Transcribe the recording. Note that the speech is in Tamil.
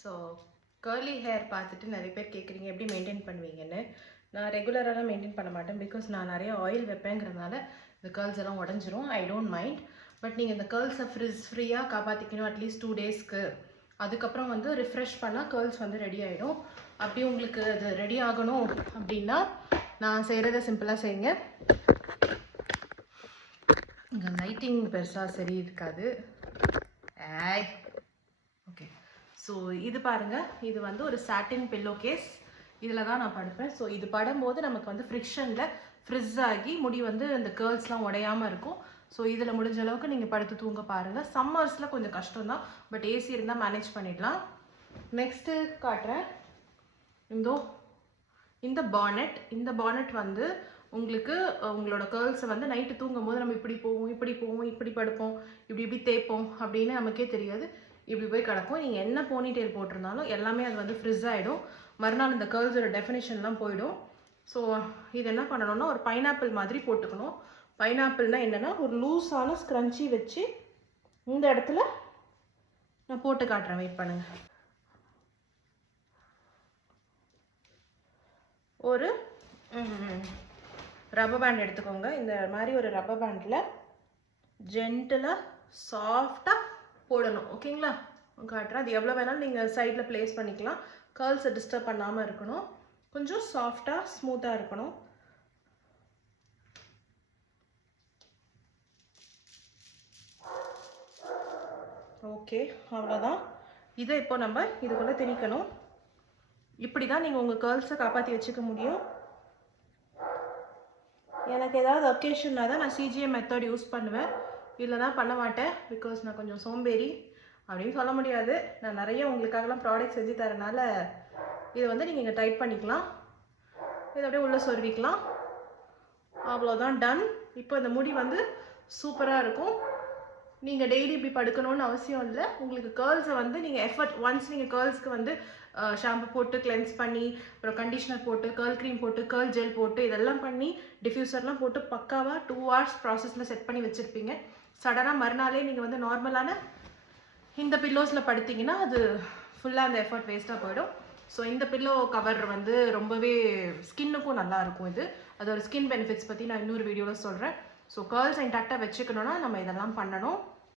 ஸோ கர்லி ஹேர் பார்த்துட்டு நிறைய பேர் கேட்குறீங்க எப்படி மெயின்டைன் பண்ணுவீங்கன்னு. நான் ரெகுலராக மெயின்டைன் பண்ண மாட்டேன், பிகாஸ் நான் நிறைய ஆயில் வைப்பேங்கிறதுனால இந்த கேர்ள்ஸ் எல்லாம் உடஞ்சிரும். I don't mind. பட் நீங்கள் இந்த கேர்ள்ஸை ஃப்ரீயாக காப்பாற்றிக்கணும் அட்லீஸ்ட் 2 டேஸ்க்கு. அதுக்கப்புறம் வந்து ரிஃப்ரெஷ் பண்ணால் கேர்ள்ஸ் வந்து ரெடி ஆகிடும். அப்படி உங்களுக்கு அது ரெடி ஆகணும் அப்படின்னா நான் செய்கிறத சிம்பிளாக செய்யுங்க. இங்கே லைட்டிங் பெருசாக சரி இருக்காது. ஓகே, ஸோ இது பாருங்கள், இது வந்து ஒரு சாட்டின் பில்லோ கேஸ். இதில் தான் நான் படுப்பேன். ஸோ இது படும்போது நமக்கு வந்து ஃப்ரிக்ஷனில் ஃப்ரிஸ் ஆகி முடி வந்து இந்த கேர்ள்ஸ்லாம் உடையாமல் இருக்கும். ஸோ இதில் முடிஞ்ச அளவுக்கு நீங்கள் படுத்து தூங்க பாருங்கள். சம்மர்ஸில் கொஞ்சம் கஷ்டம்தான், பட் ஏசி இருந்தால் மேனேஜ் பண்ணிடலாம். நெக்ஸ்ட்டு காட்டுறேன். இந்த பானட் வந்து உங்களுக்கு உங்களோட கேர்ள்ஸை வந்து நைட்டு தூங்கும் போது நம்ம இப்படி போவோம், இப்படி படுப்போம், இப்படி தேய்ப்போம் அப்படின்னு நமக்கே தெரியாது. இப்படி போய் கிடக்கும். நீங்கள் என்ன போனி டெயில் போட்டிருந்தாலும் எல்லாமே அது வந்து ஃப்ரிஸ் ஆகிடும். மறுநாள் இந்த கேர்ள்ஸோட டெஃபினேஷன்லாம் போயிடும். ஸோ இது என்ன பண்ணணும்னா ஒரு பைனாப்பிள் மாதிரி போட்டுக்கணும். பைனாப்பிள்னால் என்னென்னா ஒரு லூஸான ஸ்க்ரன்ச்சி வச்சு இந்த இடத்துல நான் போட்டு காட்டுறேன். வெயிட் பண்ணுங்கள். ஒரு ரப்பர் பேண்ட் எடுத்துக்கோங்க. இந்த மாதிரி ஒரு ரப்பர் பேண்டில் ஜென்டலாக சாஃப்டாக போடணும். ஓகேங்களா? காட்டுறேன். அது எவ்வளோ வேணாலும் நீங்கள் சைடில் ப்ளேஸ் பண்ணிக்கலாம். கேர்ள்ஸை டிஸ்டர்ப் பண்ணாமல் இருக்கணும். கொஞ்சம் சாஃப்டாக ஸ்மூத்தாக இருக்கணும். ஓகே, அவ்வளோதான். இதை இப்போ நம்ம இதுக்குள்ளே திணிக்கணும். இப்படி தான் நீங்கள் உங்கள் கேர்ள்ஸை காப்பாற்றி வச்சுக்க முடியும். எனக்கு ஏதாவது ஒகேஷன்னா தான் நான் சிஜிஎம் மெத்தட் யூஸ் பண்ணுவேன், இல்லைனா பண்ண மாட்டேன். பிகாஸ் நான் கொஞ்சம் சோம்பேறி அப்படின்னு சொல்ல முடியாது. நான் நிறைய உங்களுக்காகலாம் ப்ராடக்ட் செஞ்சு தரனால இதை வந்து நீங்கள் இங்கே டைட் பண்ணிக்கலாம். இதை அப்படியே உள்ளே சொருவிக்கலாம். அவ்வளோதான், டன். இப்போ இந்த முடி வந்து சூப்பராக இருக்கும். நீங்கள் டெய்லி இப்படி படுக்கணும்னு அவசியம் இல்லை. உங்களுக்கு கேர்ள்ஸை வந்து நீங்கள் எஃபர்ட் ஒன்ஸ் நீங்கள் கேர்ள்ஸ்க்கு வந்து ஷாம்பு போட்டு கிளென்ஸ் பண்ணி, அப்புறம் கண்டிஷ்னர் போட்டு, கேர்ள் க்ரீம் போட்டு, கேர்ள் ஜெல் போட்டு, இதெல்லாம் பண்ணி டிஃப்யூசர்லாம் போட்டு பக்காவாக 2 hours ப்ராசஸில் செட் பண்ணி வச்சுருப்பீங்க. சடனாக மறுநாளே நீங்கள் வந்து நார்மலான இந்த பில்லோஸில் படுத்திங்கன்னா அது ஃபுல்லாக அந்த எஃபர்ட் வேஸ்ட்டாக போயிடும். ஸோ இந்த பில்லோ கவர் வந்து ரொம்பவே ஸ்கின்னுக்கும் நல்லாயிருக்கும். இது அதோட ஸ்கின் பெனிஃபிட்ஸ் பற்றி நான் இன்னொரு வீடியோவில் சொல்கிறேன். ஸோ கேர்ள்ஸ் இன்டாக்டாக வச்சுக்கணுன்னா நம்ம இதெல்லாம் பண்ணணும்.